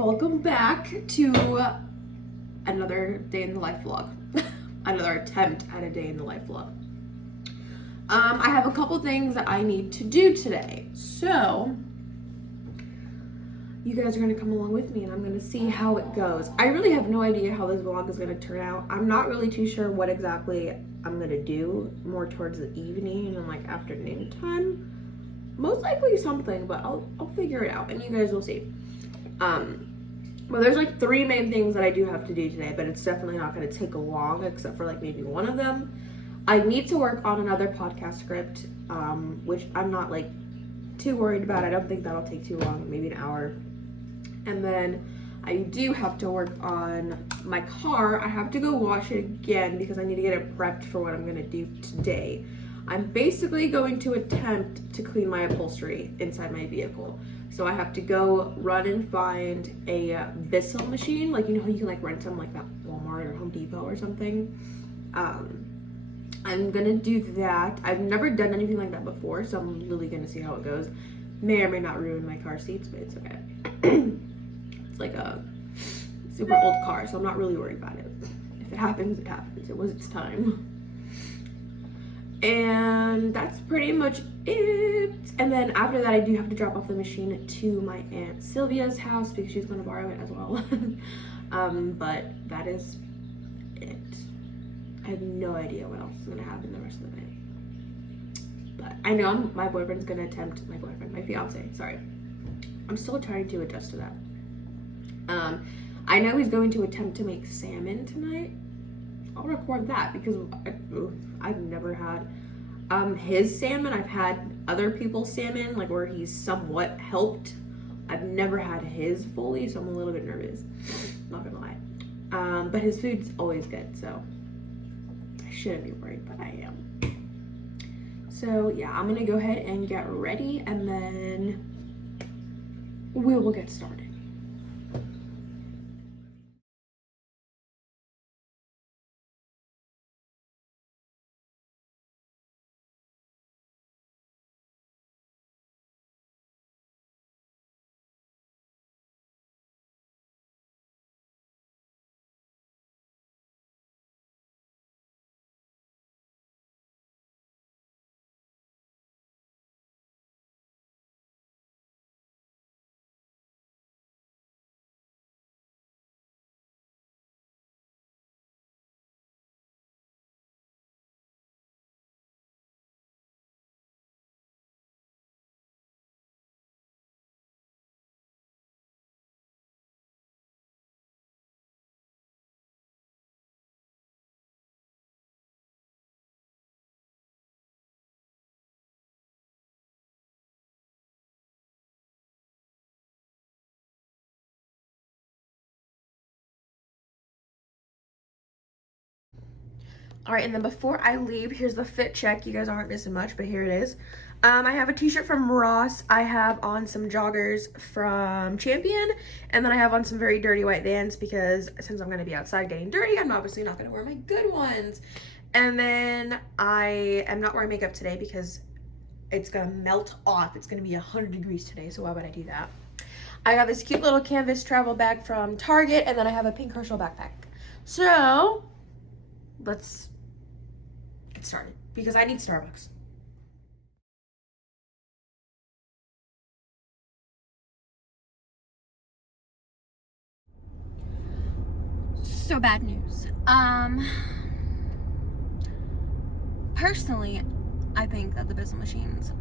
Welcome back to another day in the life vlog. Another attempt at a day in the life vlog. I have a couple things that I need to do today. So, you guys are going to come along with me and I'm going to see how it goes. I really have no idea how this vlog is going to turn out. I'm not really too sure what exactly I'm going to do more towards the evening and like afternoon time. Most likely something, but I'll figure it out and you guys will see. Well, there's like 3 main things that I do have to do today, but it's definitely not going to take long except for like maybe one of them. I need to work on another podcast script, which I'm not like too worried about. I don't think that'll take too long, maybe an hour. And then I do have to work on my car. I have to go wash it again because I need to get it prepped for what I'm going to do today. I'm basically going to attempt to clean my upholstery inside my vehicle. So I have to go run and find a Bissell machine. Like, you know how you can like rent them like at Walmart or Home Depot or something. I'm gonna do that. I've never done anything like that before, so I'm really gonna see how it goes. May or may not ruin my car seats, but it's okay. It's like a super old car, so I'm not really worried about it. If it happens, it happens. It was its time. And that's pretty much it. And then after that, I do have to drop off the machine to my Aunt Sylvia's house because she's going to borrow it as well. But that is it. I have no idea what else is going to happen the rest of the night. But I know my boyfriend's going to attempt, my fiance, sorry. I'm still trying to adjust to that. I know he's going to attempt to make salmon tonight. I'll record that because I've never had his salmon. I've had other people's salmon, like where he's somewhat helped. I've never had his fully, so I'm a little bit nervous. Not gonna lie. But his food's always good, so I shouldn't be worried, but I am. So yeah, I'm gonna go ahead and get ready, and then we will get started. All right, and then before I leave, here's the fit check. You guys aren't missing much, but here it is. I have a t-shirt from Ross. I have on some joggers from Champion, and then I have on some very dirty white Vans because since I'm going to be outside getting dirty, I'm obviously not going to wear my good ones. And then I am not wearing makeup today because it's going to melt off. It's going to be 100 degrees today, so why would I do that? I got this cute little canvas travel bag from Target, and then I have a pink Herschel backpack. So let's get started because I need Starbucks. So bad news. Personally, I think that the Bissell machines,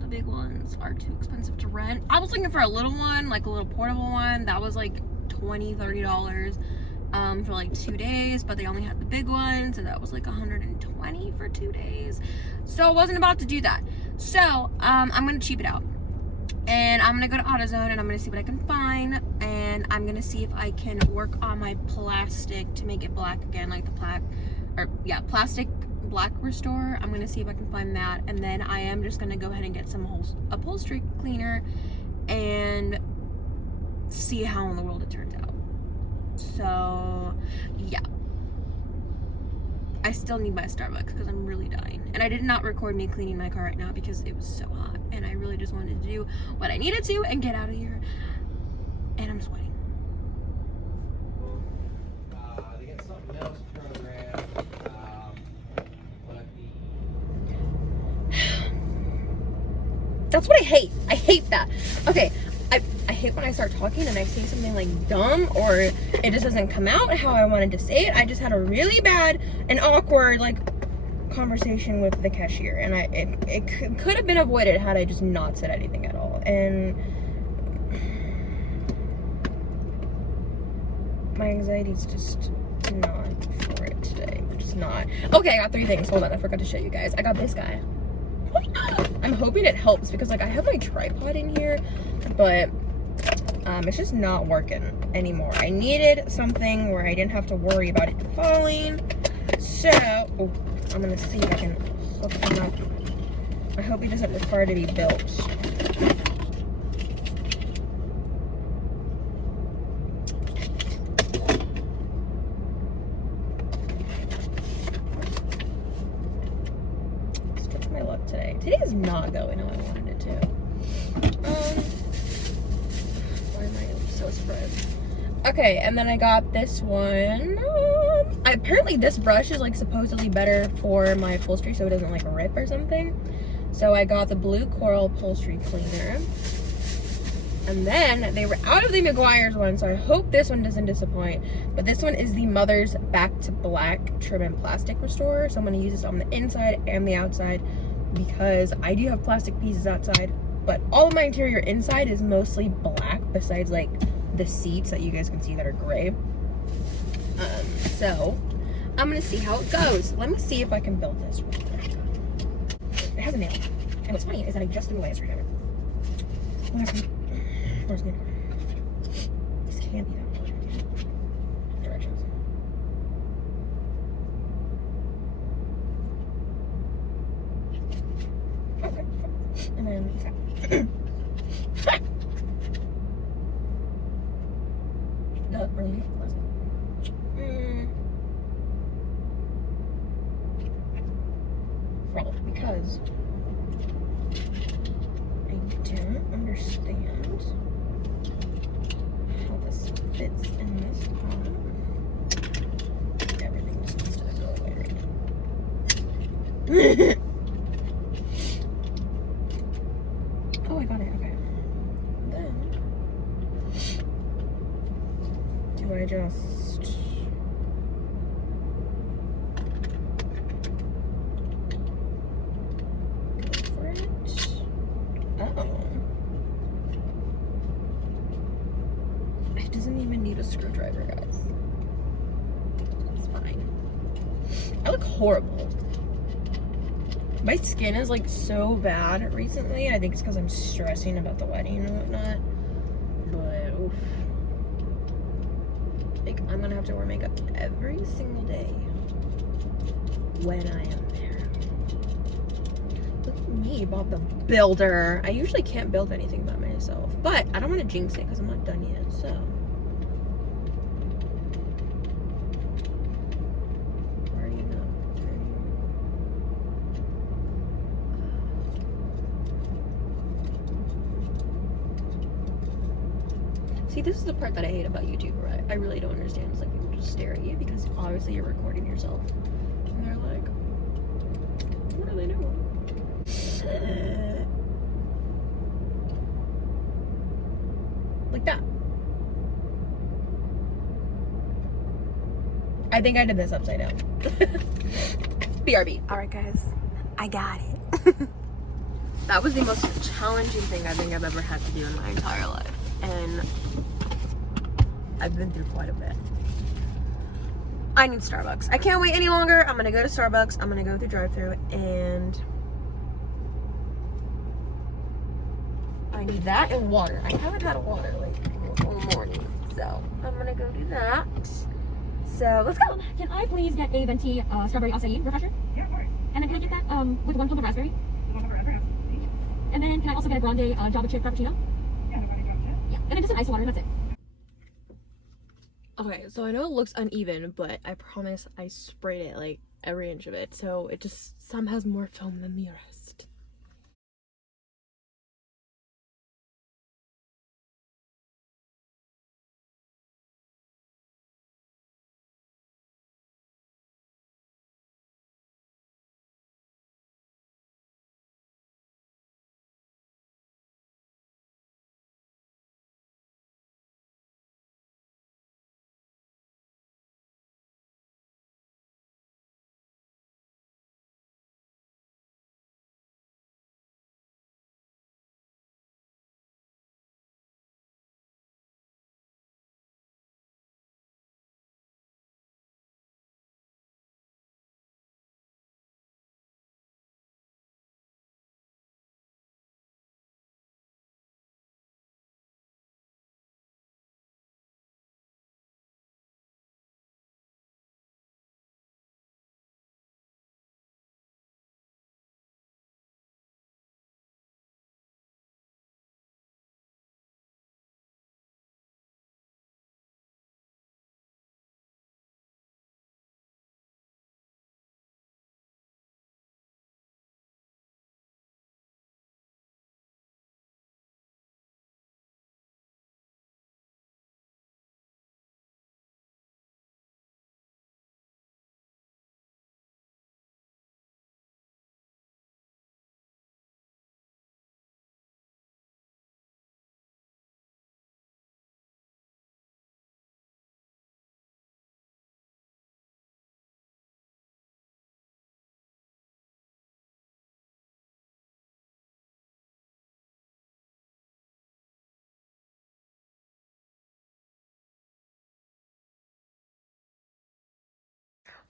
the big ones, are too expensive to rent. I was looking for a little one, like a little portable one that was like $20-$30 for like 2 days, but they only had the big one, so that was like $120 for 2 days. So I wasn't about to do that. So I'm gonna cheap it out, and I'm gonna go to AutoZone and I'm gonna see what I can find, and I'm gonna see if I can work on my plastic to make it black again, like the plastic black restore. I'm gonna see if I can find that, and then I am just gonna go ahead and get some upholstery cleaner and see how in the world it turns out. So yeah, I still need my Starbucks because I'm really dying, and I did not record me cleaning my car right now because it was so hot and I really just wanted to do what I needed to and get out of here, and I'm sweating. That's what I hate. I hate that. Okay, I hate when I start talking and I say something like dumb or it just doesn't come out how I wanted to say it. I just had a really bad and awkward like conversation with the cashier, and it could have been avoided had I just not said anything at all. And my anxiety's just not for it today. Just not. Okay, I got 3 things. Hold on, I forgot to show you guys. I got this guy. I'm hoping it helps because like I have my tripod in here, but it's just not working anymore. I needed something where I didn't have to worry about it falling. So I'm gonna see if I can hook him up. I hope he doesn't require to be built. Stretch my luck today. Today is not going how I wanted it to. Why am I so surprised? Okay, and then I got this one. Apparently this brush is like supposedly better for my upholstery so it doesn't like rip or something. So I got the blue coral upholstery cleaner. And then they were out of the McGuire's one, so I hope this one doesn't disappoint. But this one is the Mother's Back to Black Trim and Plastic Restorer. So I'm gonna use this on the inside and the outside because I do have plastic pieces outside, but all of my interior inside is mostly black besides like the seats that you guys can see that are gray. So I'm gonna see how it goes. Let me see if I can build this real quick. It has a nail. And what's funny is that I just threw away a screwdriver. Where's it? This can't be that much. Directions. Okay. And then really? Well, because I don't understand how this fits in this pot. Everything just needs to go away right now. Oh, I got it. Okay. Then do I just go for it? Oh. It doesn't even need a screwdriver, guys. It's fine. I look horrible. My skin is like so bad recently. I think it's because I'm stressing about the wedding and whatnot. But oof. Like I'm gonna have to wear makeup every single day when I am there. Look at me, Bob the Builder. I usually can't build anything by myself, but I don't want to jinx it because I'm not done yet. So where are you now? See, this is the part that I hate about YouTube, right? I really don't understand. It's like people just stare at you because obviously you're recording yourself. And they're like, what are they doing? Like that. I think I did this upside down. BRB. Alright guys, I got it. That was the most challenging thing I think I've ever had to do in my entire life. And I've been through quite a bit. I need Starbucks. I can't wait any longer. I'm gonna go to Starbucks. I'm gonna go through drive-thru and I need that and water. I haven't had a water like all morning. So I'm gonna go do that. So let's go. Can I please get a venti strawberry acai refresher? Yeah, of course. And then can I get that with 1 pump of raspberry? The one over raspberry. And then can I also get a grande Java chip frappuccino? Yeah, no body drop shit. Yeah. And then just an ice water, and that's it. Okay, so I know it looks uneven, but I promise I sprayed it like every inch of it, so it just some has more film than the rest.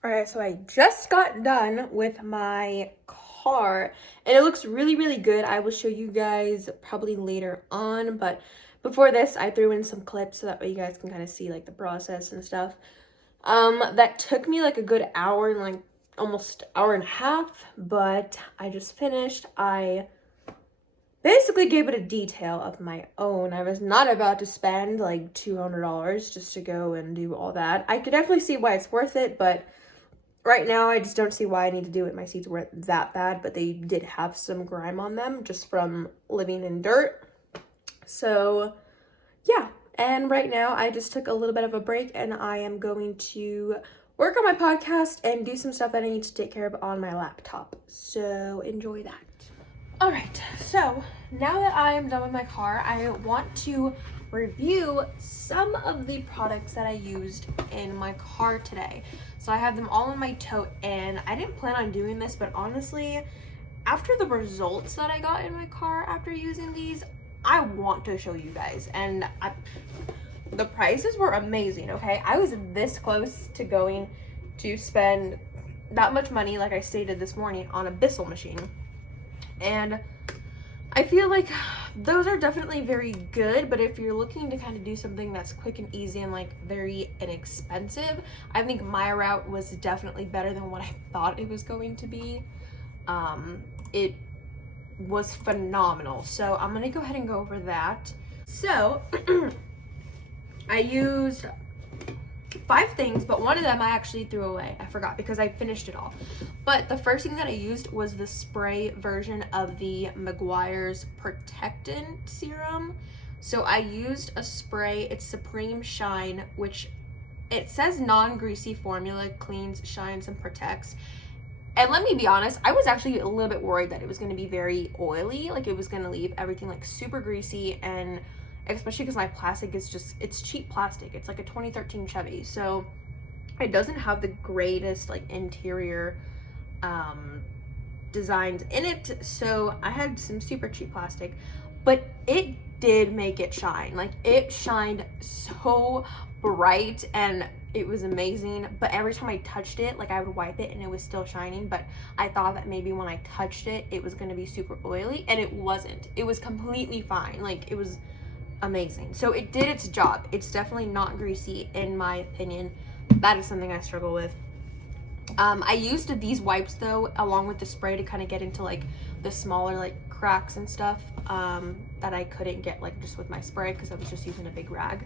Alright, so I just got done with my car and it looks really, really good. I will show you guys probably later on, but before this, I threw in some clips so that way you guys can kind of see like the process and stuff. That took me like a good hour and like almost hour and a half, but I just finished. I basically gave it a detail of my own. I was not about to spend like $200 just to go and do all that. I could definitely see why it's worth it, but right now I just don't see why I need to do it. My seats weren't that bad, but they did have some grime on them just from living in dirt. So yeah, and right now I just took a little bit of a break and I am going to work on my podcast and do some stuff that I need to take care of on my laptop. So enjoy that. All right, so now that I am done with my car, I want to review some of the products that I used in my car today. So I have them all in my tote, and I didn't plan on doing this, but honestly, after the results that I got in my car after using these, I want to show you guys. And the prices were amazing, okay? I was this close to going to spend that much money, like I stated this morning, on a Bissell machine. And I feel like those are definitely very good, but if you're looking to kind of do something that's quick and easy and like very inexpensive, I think my route was definitely better than what I thought it was going to be. It was phenomenal. So I'm gonna go ahead and go over that. So I used 5 things, but one of them I actually threw away. I forgot because I finished it all. But the first thing that I used was the spray version of the Meguiar's Protectant Serum. So I used a spray, it's Supreme Shine, which it says non-greasy formula, cleans, shines, and protects. And let me be honest, I was actually a little bit worried that it was going to be very oily, like it was going to leave everything like super greasy, and especially because my plastic is just, it's cheap plastic. It's like a 2013 Chevy, so it doesn't have the greatest like interior designs in it. So I had some super cheap plastic, but it did make it shine. Like it shined so bright and it was amazing. But every time I touched it, like I would wipe it and it was still shining, but I thought that maybe when I touched it, it was going to be super oily, and it wasn't. It was completely fine. Like it was amazing. So it did its job. It's definitely not greasy in my opinion. That is something I struggle with. I used these wipes though along with the spray to kind of get into like the smaller like cracks and stuff that I couldn't get like just with my spray because I was just using a big rag.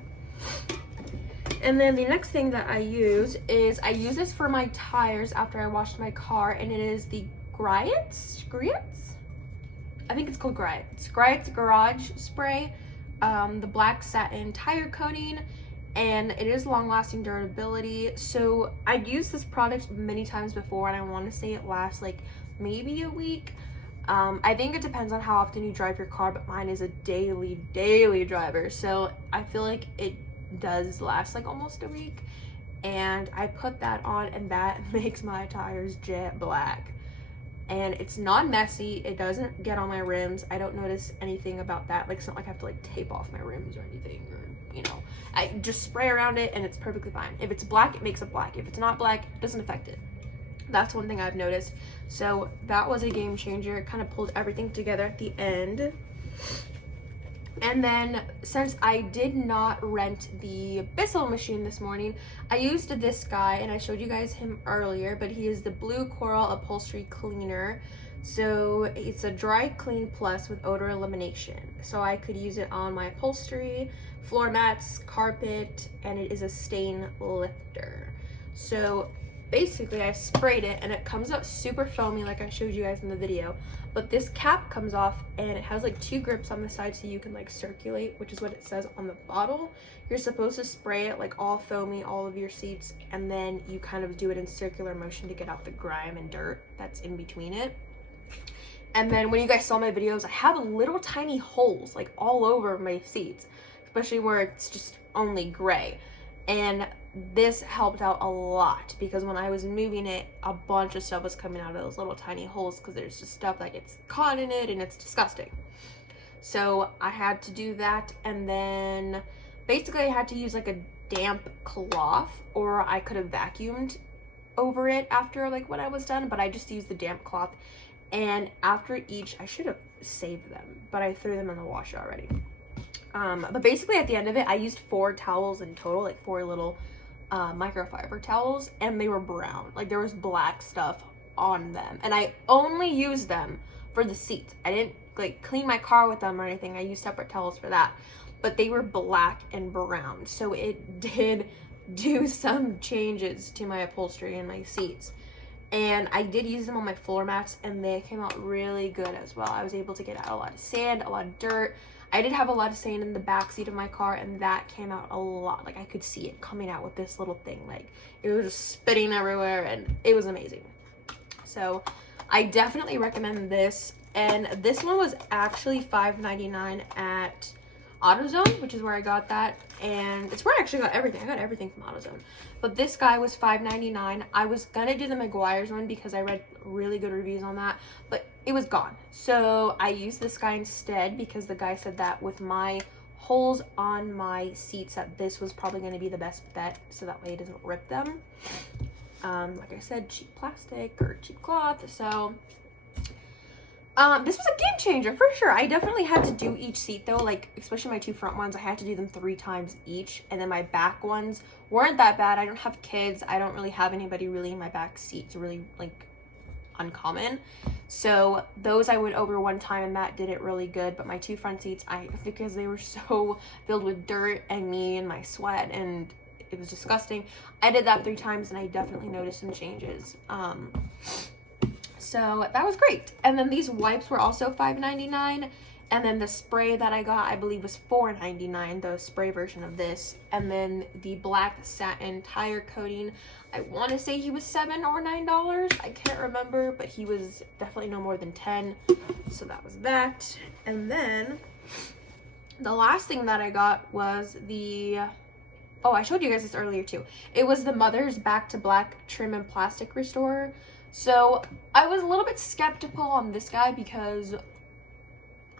And then the next thing that I use is I use this for my tires after I washed my car, and it is the Griot's? I think it's called Griot's Garage Spray. The black satin tire coating, and it is long-lasting durability. So I've used this product many times before, and I want to say it lasts like maybe a week. I think it depends on how often you drive your car, but mine is a daily driver, so I feel like it does last like almost a week. And I put that on, and that makes my tires jet black. And it's not messy, it doesn't get on my rims. I don't notice anything about that. Like it's not like I have to like tape off my rims or anything, or you know, I just spray around it and it's perfectly fine. If it's black, it makes it black. If it's not black, it doesn't affect it. That's one thing I've noticed. So that was a game changer. It kind of pulled everything together at the end. And then since I did not rent the Bissell machine this morning, I used this guy, and I showed you guys him earlier, but he is the Blue Coral Upholstery Cleaner. So it's a dry clean plus with odor elimination. So I could use it on my upholstery, floor mats, carpet, and it is a stain lifter. So basically I sprayed it and it comes out super foamy like I showed you guys in the video, but this cap comes off and it has like 2 grips on the side so you can like circulate, which is what it says on the bottle. You're supposed to spray it like all foamy all of your seats, and then you kind of do it in circular motion to get out the grime and dirt that's in between it. And then when you guys saw my videos, I have little tiny holes like all over my seats, especially where it's just only gray. And this helped out a lot because when I was moving it, a bunch of stuff was coming out of those little tiny holes because there's just stuff that gets caught in it and it's disgusting. So I had to do that, and then basically I had to use like a damp cloth, or I could have vacuumed over it after like when I was done, but I just used the damp cloth. And after each, I should have saved them, but I threw them in the washer already. But basically at the end of it, I used 4 towels in total, like 4 little microfiber towels, and they were brown. Like there was black stuff on them, and I only used them for the seats. I didn't like clean my car with them or anything. I used separate towels for that, but they were black and brown, so it did do some changes to my upholstery and my seats. And I did use them on my floor mats, and they came out really good as well. I was able to get out a lot of sand, a lot of dirt. I did have a lot of sand in the back seat of my car, and that came out a lot. Like I could see it coming out with this little thing. Like it was just spitting everywhere, and it was amazing. So I definitely recommend this. And this one was actually $5.99 at AutoZone, which is where I got that, and it's where I actually got everything. I got everything from AutoZone. But this guy was $5.99. I was gonna do the Meguiar's one because I read really good reviews on that, but it was gone. So I used this guy instead because the guy said that with my holes on my seats that this was probably going to be the best bet, so that way it doesn't rip them. Like I said, cheap plastic or cheap cloth. So this was a game changer for sure. I definitely had to do each seat though, like especially my 2 front ones, I had to do them 3 times each, and then my back ones weren't that bad. I don't have kids. I don't really have anybody really in my back seat. It's really like uncommon. So those I went over 1 time, and that did it really good. But my 2 front seats, because they were so filled with dirt and me and my sweat, and it was disgusting, I did that 3 times, and I definitely noticed some changes. So that was great. And then these wipes were also $5.99. And then the spray that I got, I believe, was $4.99, the spray version of this. And then the black satin tire coating, I want to say he was $7 or $9. I can't remember, but he was definitely no more than 10. So that was that. And then the last thing that I got was the, oh, I showed you guys this earlier too. It was the Mother's Back to Black Trim and Plastic Restorer. So I was a little bit skeptical on this guy because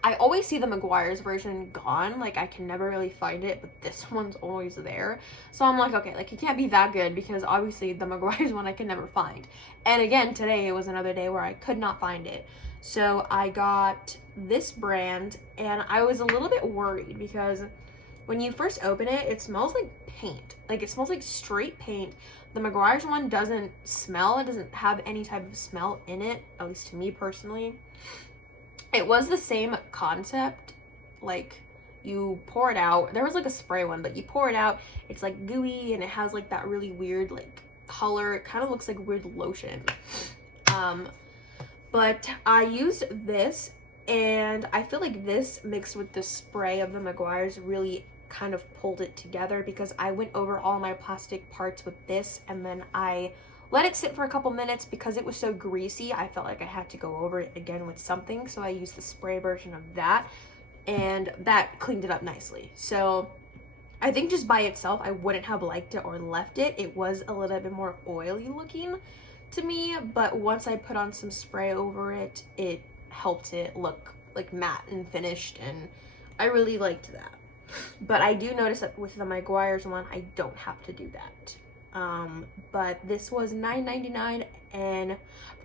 I always see the Meguiar's version gone. Like I can never really find it, but this one's always there. So I'm like, okay, like it can't be that good because obviously the Meguiar's one I can never find. And again, today it was another day where I could not find it. So I got this brand, and I was a little bit worried because when you first open it, it smells like paint. Like it smells like straight paint. The Meguiar's one doesn't smell. It doesn't have any type of smell in it, at least to me personally. It was the same concept, like you pour it out. There was like a spray one, but you pour it out, it's like gooey, and it has like that really weird like color. It kind of looks like weird lotion. But I used this, and I feel like this mixed with the spray of the Meguiar's really kind of pulled it together, because I went over all my plastic parts with this, and then I let it sit for a couple minutes because it was so greasy. I felt like I had to go over it again with something, so I used the spray version of that, and that cleaned it up nicely. So I think just by itself I wouldn't have liked it or left it. It was a little bit more oily looking to me, but once I put on some spray over it, it helped it look like matte and finished, and I really liked that. But I do notice that with the Meguiar's one, I don't have to do that. But this was $9.99, and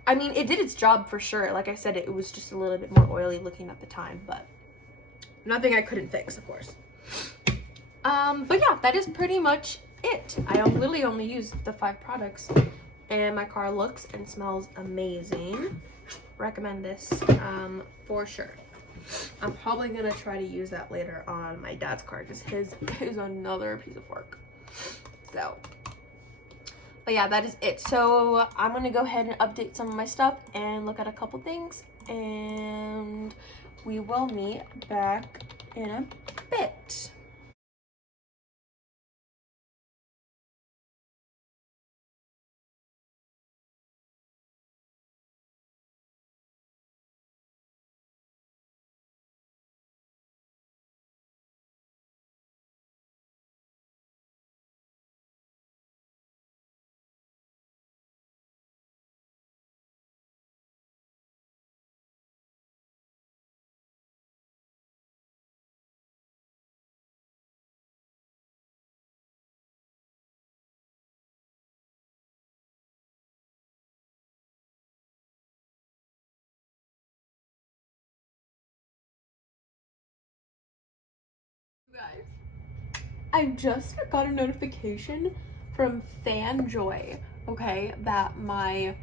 I mean, it did its job for sure. Like I said, it was just a little bit more oily looking at the time, but nothing I couldn't fix, of course. But yeah, that is pretty much it. I literally only used the 5 products, and my car looks and smells amazing. Recommend this for sure. I'm probably gonna try to use that later on my dad's car, because his is another piece of work. So, but yeah, that is it. So I'm gonna go ahead and update some of my stuff and look at a couple things, and we will meet back in a bit. guys, I just got a notification from FanJoy, okay, that my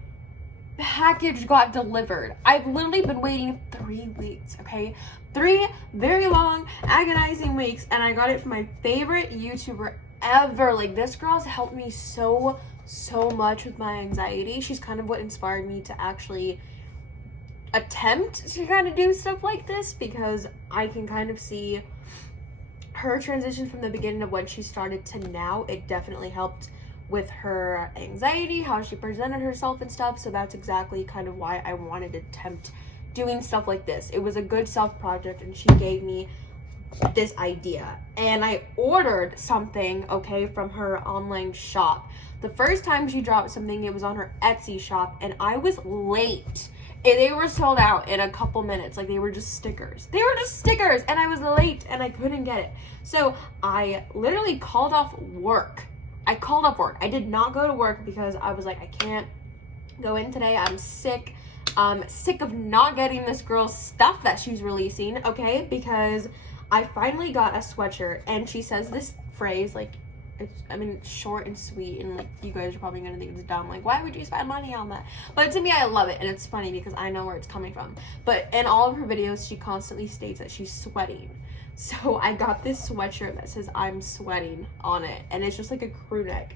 package got delivered. I've literally been waiting 3 weeks, okay? 3 very long, agonizing weeks, and I got it from my favorite YouTuber ever. Like, this girl's helped me so much with my anxiety. She's kind of what inspired me to actually attempt to kind of do stuff like this, because I can kind of see her transition from the beginning of when she started to now. It definitely helped with her anxiety, how she presented herself and stuff. So that's exactly kind of why I wanted to attempt doing stuff like this. It was a good self project, and she gave me this idea, and I ordered something, okay, from her online shop. The first time she dropped something, it was on her Etsy shop, and I was late. And they were sold out in a couple minutes. Like, they were just stickers. And I was late and I couldn't get it. So I literally called off work. I did not go to work because I was like, I can't go in today. I'm sick. I'm sick of not getting this girl's stuff that she's releasing, okay? Because I finally got a sweatshirt, and she says this phrase, like, it's short and sweet, and like, you guys are probably gonna think it's dumb, like, why would you spend money on that? But to me, I love it, and it's funny because I know where it's coming from. But in all of her videos, she constantly states that she's sweating. So I got this sweatshirt that says I'm sweating on it, and it's just like a crew neck.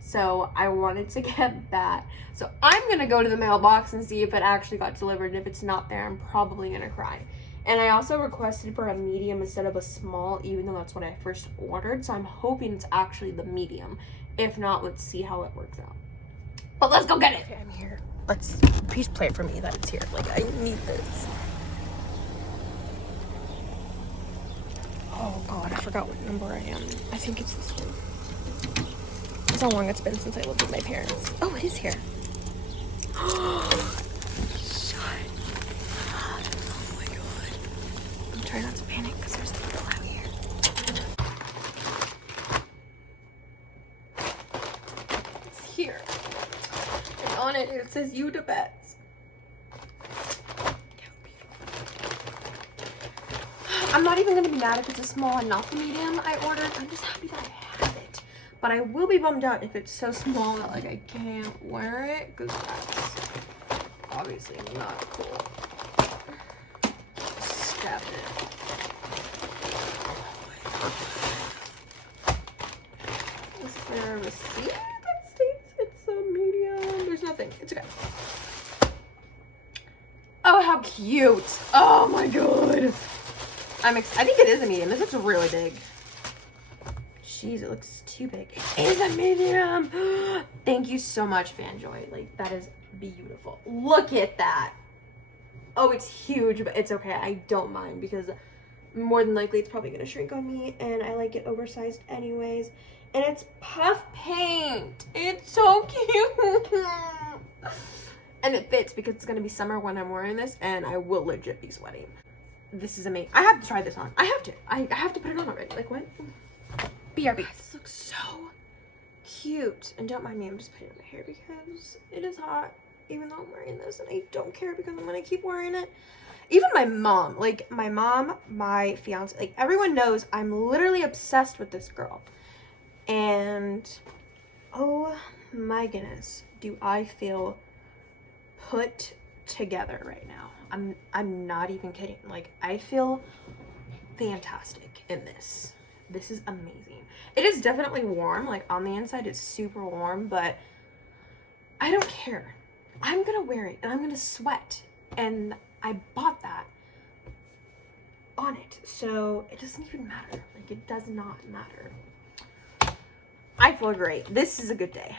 So I wanted to get that. So I'm gonna go to the mailbox and see if it actually got delivered, and if it's not there, I'm probably gonna cry. And I also requested for a medium instead of a small, even though that's what I first ordered. So I'm hoping it's actually the medium. If not, let's see how it works out. But let's go get it. Okay, I'm here. Please play it for me that it's here. Like, I need this. Oh God, I forgot what number I am. I think it's this one. That's how long it's been since I lived with my parents. Oh, it is here. Try not to panic because there's people out here. It's here. And on it, it says you to bets. I'm not even going to be mad if it's a small and not the medium I ordered. I'm just happy that I have it. But I will be bummed out if it's so small that, like, I can't wear it, because that's obviously not cool. Stabbed it. Is there a receipt that states it's a medium? There's nothing. It's okay. Oh, how cute. Oh my god. I think it is a medium. This looks really big. Jeez, it looks too big. It is a medium. Thank you so much, FanJoy. Like, that is beautiful. Look at that. Oh, it's huge, but it's okay. I don't mind, because more than likely it's probably gonna shrink on me, and I like it oversized anyways. And it's puff paint. It's so cute. And it fits because it's gonna be summer when I'm wearing this, and I will legit be sweating. This is amazing. I have to try this on. I have to put it on already. Like, what? BRB. This looks so cute. And don't mind me, I'm just putting it in my hair because it is hot, even though I'm wearing this, and I don't care because I'm gonna keep wearing it. Even my mom, my fiance, like, everyone knows I'm literally obsessed with this girl. And oh my goodness, do I feel put together right now. I'm not even kidding. Like, I feel fantastic in this. This is amazing. It is definitely warm. Like, on the inside it's super warm, but I don't care. I'm gonna wear it and I'm gonna sweat, and I bought that on it, so it doesn't even matter. Like, it does not matter. I feel great. This is a good day.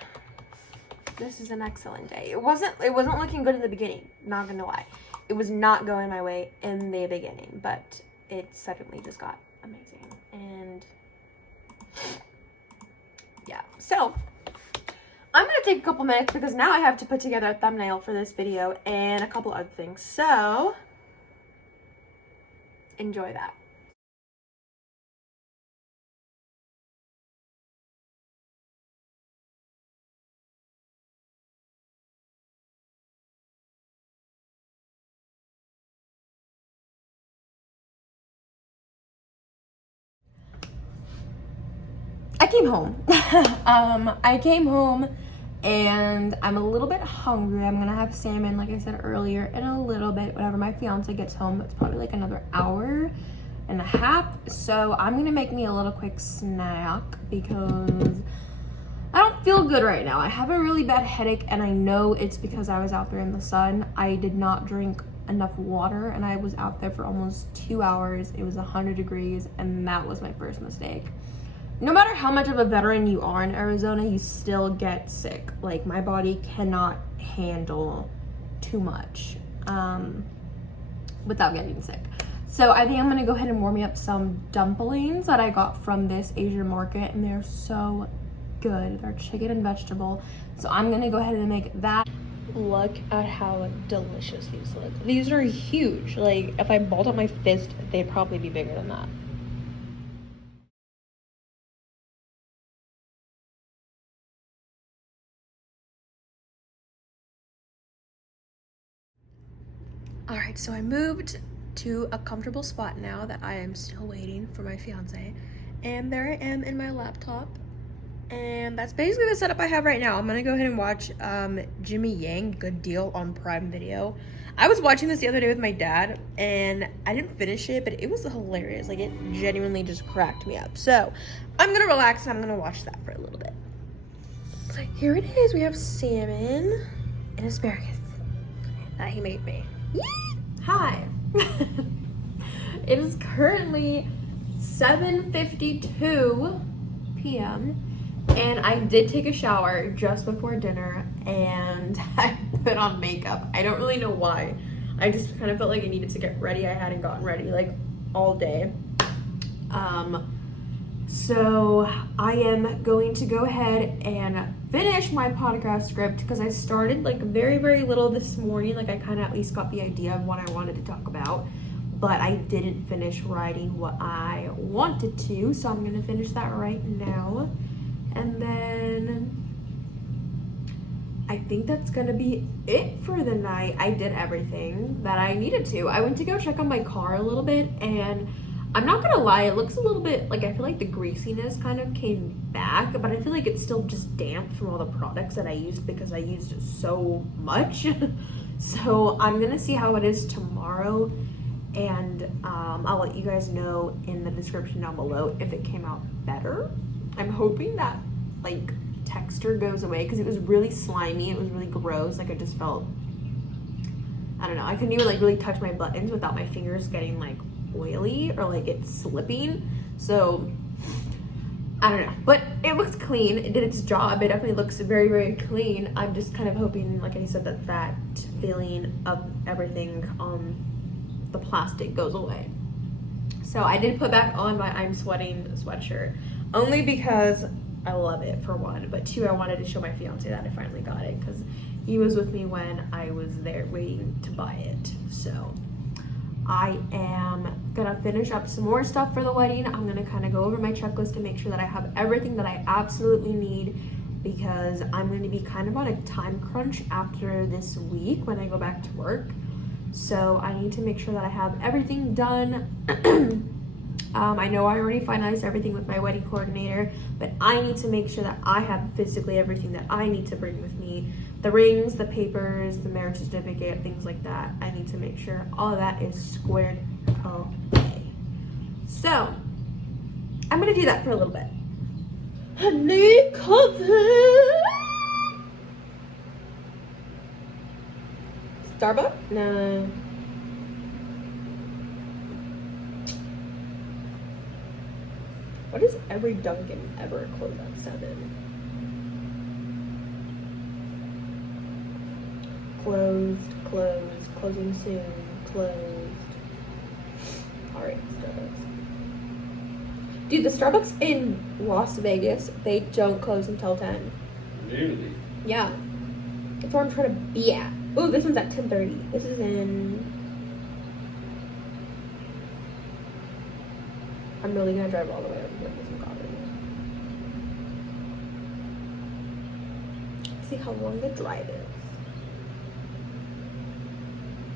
This is an excellent day. It wasn't looking good in the beginning, not gonna lie. It was not going my way in the beginning, but it suddenly just got amazing. And yeah, so I'm gonna take a couple minutes because now I have to put together a thumbnail for this video and a couple other things, so enjoy that. I came home. I came home and I'm a little bit hungry. I'm gonna have salmon, like I said earlier, in a little bit. Whenever my fiance gets home, it's probably like another hour and a half. So I'm gonna make me a little quick snack because I don't feel good right now. I have a really bad headache, and I know it's because I was out there in the sun. I did not drink enough water, and I was out there for almost 2 hours. It was 100 degrees, and that was my first mistake. No matter how much of a veteran you are in Arizona, you still get sick. Like, my body cannot handle too much without getting sick. So I think I'm gonna go ahead and warm me up some dumplings that I got from this Asian market, and they're so good. They're chicken and vegetable. So I'm gonna go ahead and make that. Look at how delicious these look. These are huge. Like, if I balled up my fist, they'd probably be bigger than that. All right, so I moved to a comfortable spot now that I am still waiting for my fiance. And there I am in my laptop. And that's basically the setup I have right now. I'm gonna go ahead and watch Jimmy Yang, Good Deal, on Prime Video. I was watching this the other day with my dad, and I didn't finish it, but it was hilarious. Like, it genuinely just cracked me up. So I'm gonna relax, and I'm gonna watch that for a little bit. Here it is. We have salmon and asparagus that he made me. Hi. It is currently 7:52 p.m. and I did take a shower just before dinner, and I put on makeup. I don't really know why. I just kind of felt like I needed to get ready. I hadn't gotten ready like all day. So I am going to go ahead and finish my podcast script because I started like very, very little this morning. Like, I kind of at least got the idea of what I wanted to talk about, but I didn't finish writing what I wanted to. So I'm going to finish that right now. And then I think that's gonna be it for the night. I did everything that I needed to. I went to go check on my car a little bit, and I'm not gonna lie, it looks a little bit like, I feel like the greasiness kind of came back, but I feel like it's still just damp from all the products that I used because I used so much. So I'm gonna see how it is tomorrow, and I'll let you guys know in the description down below if it came out better. I'm hoping that like texture goes away because it was really slimy. It was really gross. Like, I just felt, I don't know. I couldn't even like really touch my buttons without my fingers getting like oily or like it slipping. So I don't know, but it looks clean. It did its job. It definitely looks very, very clean. I'm just kind of hoping, like I said, that feeling of everything on the plastic goes away. So I did put back on my I'm Sweating sweatshirt. Only because I love it, for one, but two, I wanted to show my fiance that I finally got it because he was with me when I was there waiting to buy it. So I am gonna finish up some more stuff for the wedding. I'm gonna kind of go over my checklist to make sure that I have everything that I absolutely need, because I'm going to be kind of on a time crunch after this week when I go back to work. So I need to make sure that I have everything done. I know I already finalized everything with my wedding coordinator, but I need to make sure that I have physically everything that I need to bring with me. The rings, the papers, the marriage certificate, things like that. I need to make sure all of that is squared away. So I'm gonna do that for a little bit. Honey cover. Starbucks? No. Why does every Dunkin' ever close at 7? Closed, closing soon, closed. Alright, Starbucks. Dude, the Starbucks in Las Vegas, they don't close until 10. Really? Yeah. That's where I'm trying to be at. Ooh, this one's at 10:30. This is in... I'm really gonna drive all the way over here for some coffee. See how long the drive is.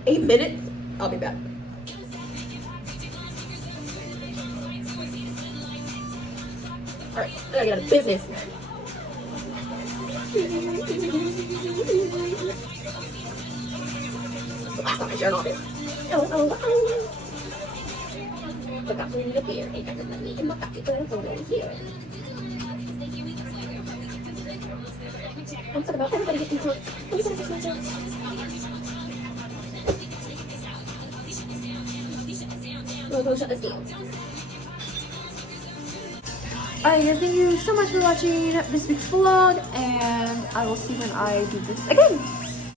8 minutes? I'll be back. Alright, I gotta get out of business. It's the last time I share an office. Oh. Look out, we need a beer. Ain't got no money in my pocket, but I'm over here. I'm talking about everybody getting drunk. Please don't touch my junk. We'll go shut this down. Alright guys, thank you so much for watching this week's vlog, and I will see when I do this again.